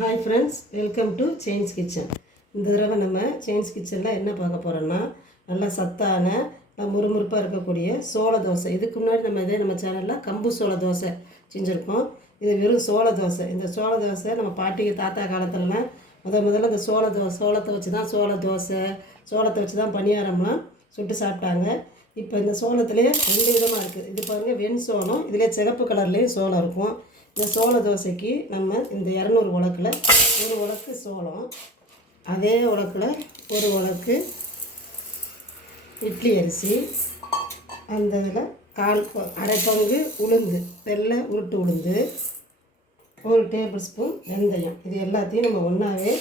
Hi friends, welcome to செயின்ஸ் kitchen. இந்த தடவை நம்ம செயின்ஸ் கிச்சனில் என்ன பார்க்க போகிறோன்னா, நல்லா சத்தான முறுமுறுப்பாக இருக்கக்கூடிய சோள தோசை. இதுக்கு முன்னாடி நம்ம சேனலில் கம்பு சோள தோசை செஞ்சுருக்கோம். இது வெறும் சோள தோசை. இந்த சோள தோசை நம்ம பாட்டிக்கு தாத்தா காலத்துலலாம் முதல்ல இந்த சோளத்தை வச்சு தான் சோளத்தை வச்சு தான் பணியாரம்லாம் சுட்டு சாப்பிட்டாங்க. இப்போ இந்த சோளத்துலேயே 2 விதமாக இருக்குது. இது பாருங்கள், வெண் சோளம், இதிலே சிகப்பு கலர்லேயும் சோளம் இருக்கும். இந்த சோள தோசைக்கு நம்ம இந்த 200 உலக்கில் 1 உலக்கு சோளம், அதே உலக்கில் 1 உலக்கு இட்லி அரிசி, அந்த இதில் அரை பங்கு உளுந்து, வெள்ளை உருட்டு உளுந்து, 1 டேபிள் ஸ்பூன் வெந்தயம். இது எல்லாத்தையும் நம்ம ஒன்றாவே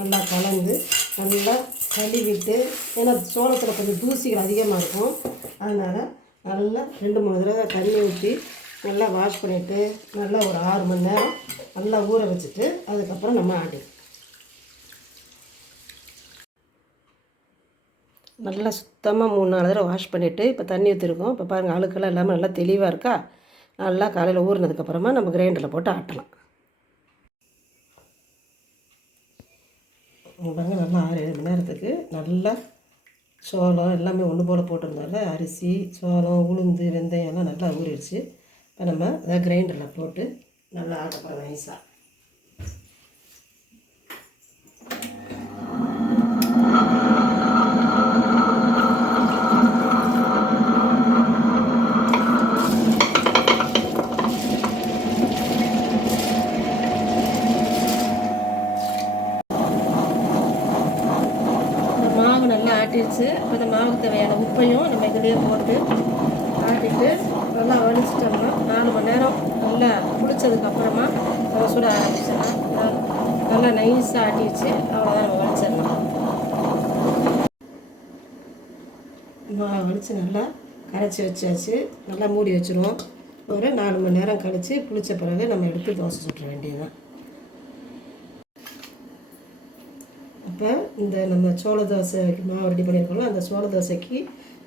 நல்லா கலந்து நல்லா கழுவிட்டு, ஏன்னா சோளத்தில் கொஞ்சம் தூசிகள் அதிகமாக இருக்கும், அதனால் நல்லா 2-3 தடவை தண்ணி ஊற்றி நல்லா வாஷ் பண்ணிவிட்டு நல்லா ஒரு 6 மணி நேரம் நல்லா ஊற வச்சுட்டு அதுக்கப்புறம் நம்ம நல்லா சுத்தமாக 3-4 தடவை வாஷ் பண்ணிவிட்டு இப்போ தண்ணி ஊற்றிருக்கோம். இப்போ பாருங்கள், அழுக்கெல்லாம் இல்லாமல் நல்லா தெளிவாக இருக்கா. நல்லா காலையில் ஊறினதுக்கப்புறமா நம்ம கிரைண்டரில் போட்டு ஆட்டலாம். பாருங்கள், நல்லா 6-7 மணி நேரத்துக்கு நல்லா சோளம் எல்லாமே ஒன்று போல் போட்டிருந்தால அரிசி, சோளம், உளுந்து, வெந்தயம் எல்லாம் நல்லா ஊறிடுச்சு. இப்போ நம்ம அதை கிரைண்டரில் போட்டு நல்லா ஆட்டப்போம் நைஸாக. மாவு நல்லா ஆட்டிடுச்சு. இப்போ இந்த மாவுக்கு தேவையான உப்பையும் நம்ம இதிலேயே போட்டு ஆட்டிட்டு நல்லா வலிச்சிட்டோம்னா 4 மணி நேரம் நல்லா புளிச்சதுக்கப்புறமா நம்ம சுட ஆரம்பிச்சிடலாம். நல்லா நைஸாக ஆட்டிடுச்சு, அவ்வளோதான், நம்ம வலிச்சிடலாம். மாவு வலித்து நல்லா கரைச்சி வச்சாச்சு. நல்லா மூடி வச்சுருவோம். ஒரு 4 மணி நேரம் கழித்து புளித்த பிறகு நம்ம எடுத்து தோசை சுட்டுற வேண்டியதுதான். அப்போ இந்த நம்ம சோள தோசைக்கு மாவு ரெடி பண்ணியிருக்கோம். அந்த சோள தோசைக்கு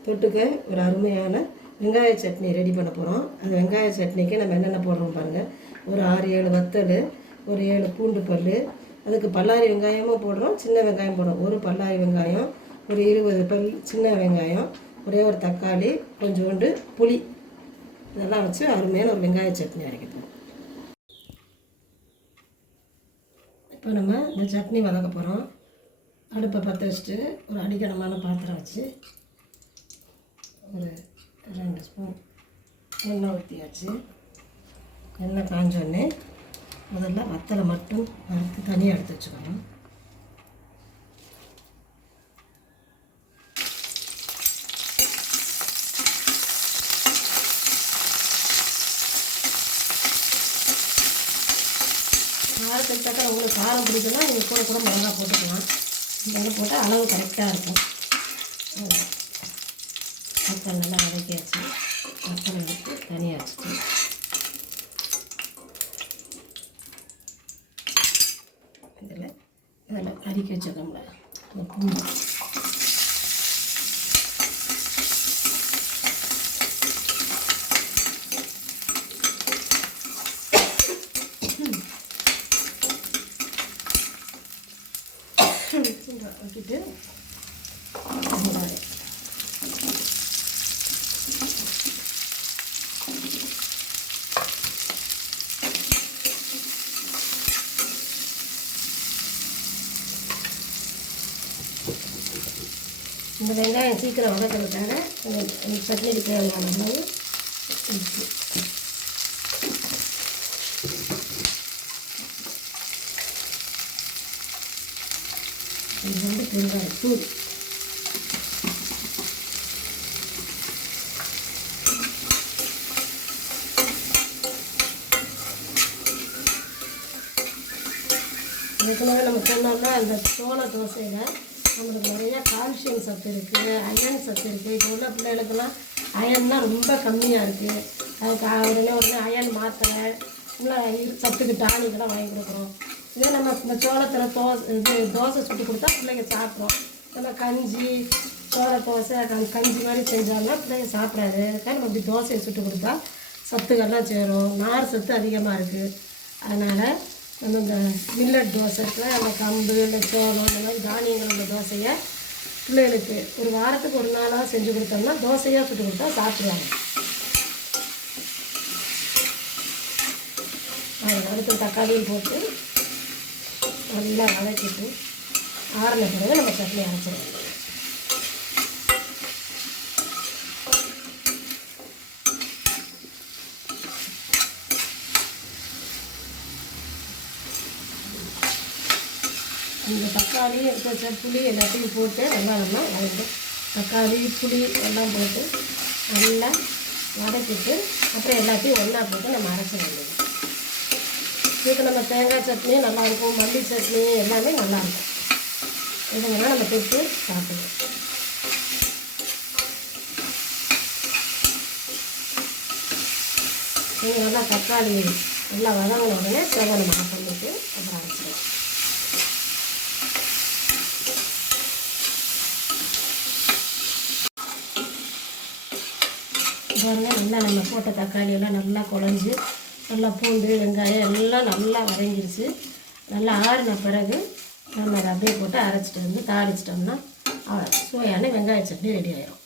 தொட்டுக்க ஒரு அருமையான வெங்காய சட்னி ரெடி பண்ண போகிறோம். அந்த வெங்காய சட்னிக்கு நம்ம என்னென்ன போடுறோம் பாருங்கள். ஒரு 6-7 வத்தல், ஒரு 7 பூண்டு பல், அதுக்கு பல்லாரி வெங்காயமும் போடுறோம், சின்ன வெங்காயம் போடுறோம். ஒரு பல்லாரி வெங்காயம், ஒரு 20 பல் சின்ன வெங்காயம், ஒரே ஒரு தக்காளி, கொஞ்சோண்டு புளி, இதெல்லாம் வச்சு அருமையான ஒரு வெங்காய சட்னி அரைக்கணும். இப்போ நம்ம இந்த சட்னி வதக்க போகிறோம். அடுப்பை பற்ற வச்சுட்டு ஒரு அடிக்கனமான பாத்திரம் வச்சு ஒரு 2 ஸ்பூன் எண்ணெய் ஊற்றியாச்சு. எண்ணெய் காஞ்சோடனே முதல்ல வத்தலை மட்டும் வறுத்து தனியாக எடுத்து வச்சுக்கணும். காரத்துக்கு தக்க உங்களுக்கு காரம் பிடிக்குன்னா நீங்கள் கூட மிளகா போட்டுக்கலாம். மிளகா போட்டால் அளவு கரெக்டாக இருக்கும். வத்தல் நல்லா வதக்கியாச்சு. வத்தலை எடுத்து தனியாக வச்சுட்டு இதில் கறிக்கு வச்சுக்கோம்ல பூண்டு, வச்சுட்டு இந்த வெங்காயம் சீக்கிரம் வதக்கிறதுக்காக இந்த சட்னிக்கு தேவையான அளவு உப்பு, இது வந்து பெருங்காயம் தூள், ஏற்கனவே நம்ம சொன்னோம்னா அந்த சோள தோசையில் நம்மளுக்கு நிறையா கால்சியம் சத்து இருக்குது, அயன் சத்து இருக்குது. இப்போ உள்ள பிள்ளைகளுக்கெல்லாம் அயன்னா ரொம்ப கம்மியாக இருக்குது. அதுக்கு உடனே அயன் மாத்திரை இல்லை சத்துக்கு டானிக்கெல்லாம் வாங்கி கொடுக்குறோம். இதே நம்ம இந்த சோளத்தில் தோசை சுட்டு கொடுத்தா பிள்ளைங்க சாப்பிட்றோம். நம்ம கஞ்சி சோள தோசை கஞ்சி மாதிரி செஞ்சோம்னா பிள்ளைங்க சாப்பிடாது. அதுக்காக நம்ம இப்படி தோசையை சுட்டு கொடுத்தா சத்துக்கள்லாம் சேரும். நார் சத்து அதிகமாக இருக்குது. அதனால் நம்ம இந்த மில்லட் தோசை இருக்குல்ல, அந்த கம்பு இல்லை சோளம் இந்த மாதிரி தானியங்கள் உள்ள தோசையை பிள்ளைகளுக்கு ஒரு வாரத்துக்கு ஒரு நாளாக செஞ்சு கொடுத்தோம்னா தோசையாக சுட்டு கொடுத்தா சாப்பிடுவாங்க. அடுத்து தக்காளியும் போட்டு நல்லா வதக்கிட்டு ஆறின பிறகு நம்ம சட்னி அரைச்சிடுவோம். இந்த தக்காளி எடுத்து வச்ச புளி எல்லாத்தையும் போட்டு நல்லா வதக்கும். தக்காளி புளி எல்லாம் போட்டு நல்லா வதக்கிட்டு அப்புறம் எல்லாத்தையும் ஒன்றா போட்டு நம்ம அரைச்சிட வேண்டியது. இதுக்கு நம்ம தேங்காய் சட்னியும் நல்லாயிருக்கும், மல்லி சட்னி எல்லாமே நல்லாயிருக்கும். இதை வேணால் நம்ம தொட்டு சாப்பிடுவோம். நீங்கள் நல்லா தக்காளி நல்லா வதங்கின உடனே தேங்காய் நம்ம பண்ணிட்டு அப்புறம் அரைச்சிடுவோம். பாருங்கள், நல்லா நம்ம போட்ட தக்காளியெல்லாம் நல்லா குழஞ்சி நல்லா பூண்டு வெங்காயம் எல்லாம் நல்லா வதங்கிருச்சு. நல்லா ஆறின பிறகு நம்ம அதை அப்படியே போட்டு அரைச்சிட்டு வந்து தாளிச்சிட்டோம்னா அவ்வளோ சுவையான வெங்காய சட்னி ரெடி ஆகிடும்.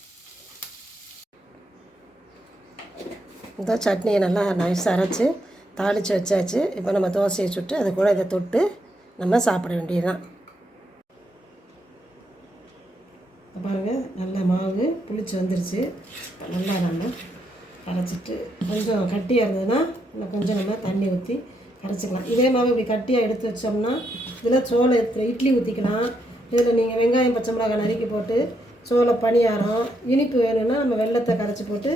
இந்த சட்னியை நல்லா நைஸாக அரைச்சி தாளித்து வச்சாச்சு. இப்போ நம்ம தோசையை சுட்டு அது கூட இதை தொட்டு நம்ம சாப்பிட வேண்டியதுதான். பாருங்கள், நல்ல மாவு புளிச்சு வந்துருச்சு. நல்லா நம்ம கரைச்சிட்டு கொஞ்சம் கட்டியாக இருந்ததுன்னா இன்னும் கொஞ்சம் நம்ம தண்ணி ஊற்றி கரைச்சிக்கலாம். இதே மாவு இப்படி கட்டியாக எடுத்து வச்சோம்னா இதில் சோளம் இருக்கிற இட்லி ஊற்றிக்கலாம். இதில் நீங்கள் வெங்காயம் பச்சை மிளகாய் நறுக்கி போட்டு சோள பணியாரம், இனிப்பு வேணும்னா நம்ம வெல்லத்தை கரைச்சி போட்டு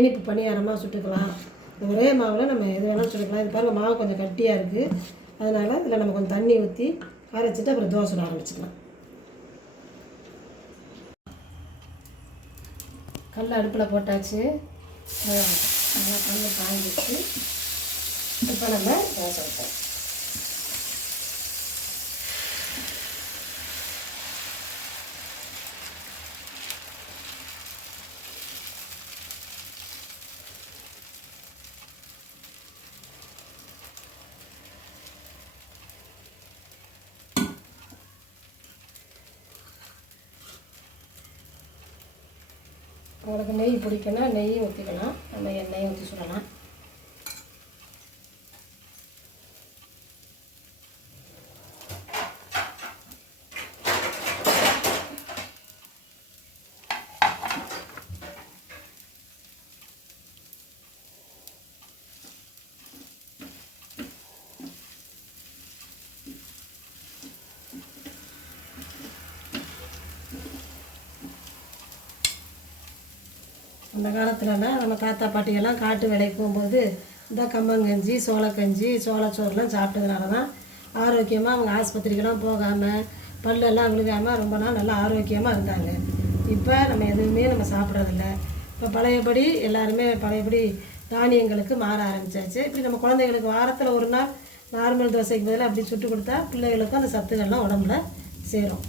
இனிப்பு பணியாரமாக சுட்டுக்கலாம். ஒரே மாவில் நம்ம எது வேணாலும் சுட்டுக்கலாம். இது பாருங்கள், மாவு கொஞ்சம் கட்டியாக இருக்குது. அதனால் இதில் நம்ம கொஞ்சம் தண்ணி ஊற்றி அரைச்சிட்டு அப்புறம் தோசை சுட ஆரம்பிச்சிக்கலாம். கல் அடுப்பில் போட்டாச்சு. நல்லா கல் காஞ்சிச்சு. இப்போ நம்ம தோசை வைப்போம். உங்களுக்கு நெய் பிடிக்குன்னா நெய்யும் ஊற்றிக்கலாம், நம்ம எண்ணெயும் ஊற்றி சுடலாம். அந்த காலத்துலலாம் நம்ம தாத்தா பாட்டியெல்லாம் காட்டு வேலைக்கு போகும்போது இந்த கம்பங்கஞ்சி, சோளக்கஞ்சி, சோளச்சோறுலாம் சாப்பிட்டதுனால தான் ஆரோக்கியமாக அவங்க ஆஸ்பத்திரிக்கெல்லாம் போகாமல் பல்லெல்லாம் விழுகாமல் ரொம்ப நாள் நல்லா ஆரோக்கியமாக இருந்தாங்க. இப்போ நம்ம எதுவுமே நம்ம சாப்பிட்றதில்ல. இப்போ பழையபடி எல்லாருமே பழையபடி தானியங்களுக்கு மாற ஆரம்பித்தாச்சு. இப்படி நம்ம குழந்தைங்களுக்கு வாரத்தில் ஒரு நாள் நார்மல் தோசைக்கு பதிலாக அப்படி சுட்டு கொடுத்தா பிள்ளைகளுக்கும் அந்த சத்துக்கள்லாம் உடம்புல சேரும்.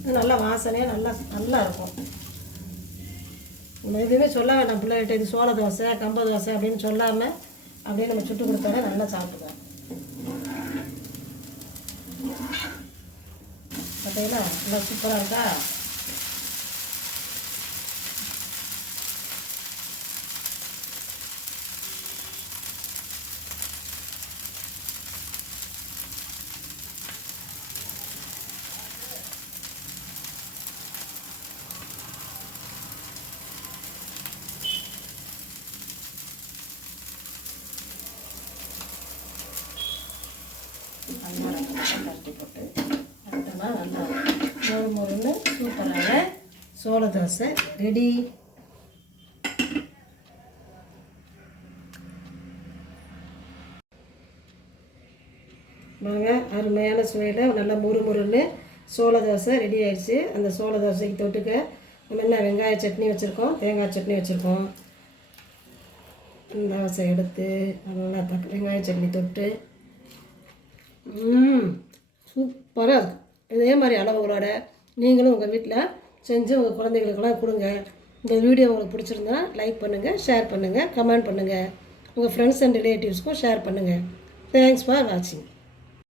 இது நல்லா வாசனையாக நல்லா இருக்கும். நம்ம எதுவுமே சொல்ல வேண்டாம் பிள்ளைகிட்ட, இது சோள தோசை கம்ப தோசை அப்படின்னு சொல்லாமல் அப்படியே நம்ம சுட்டு கொடுத்தாலே நல்லா சாப்பிடுவோம். பார்த்தீங்களா, நல்லா சூப்பராக இருக்கா? கட்டி போட்டு அடுத்தமா நல்லா மொறுன்னு சூப்பரான சோள தோசை ரெடி. பாருங்க, அருமையான சுவையில் நல்லா முறுமுறுன்னு சோள தோசை ரெடி ஆயிடுச்சு. அந்த சோள தோசைக்கு தொட்டுக்க நம்ம என்ன வெங்காய சட்னி வச்சுருக்கோம், தேங்காய் சட்னி வச்சுருக்கோம். தோசை எடுத்து நல்லா வெங்காய சட்னி தொட்டு சூப்பராக இருக்கும். இதே மாதிரி அளவுகளோட நீங்களும் உங்கள் வீட்டில் செஞ்சு உங்கள் குழந்தைகளுக்கெல்லாம் கொடுங்க. இந்த வீடியோ உங்களுக்கு பிடிச்சிருந்தா லைக் பண்ணுங்கள், ஷேர் பண்ணுங்கள், கமெண்ட் பண்ணுங்கள். உங்கள் ஃப்ரெண்ட்ஸ் அண்ட் ரிலேட்டிவ்ஸ்க்கும் ஷேர் பண்ணுங்கள். தேங்க்ஸ் ஃபார் வாட்சிங்.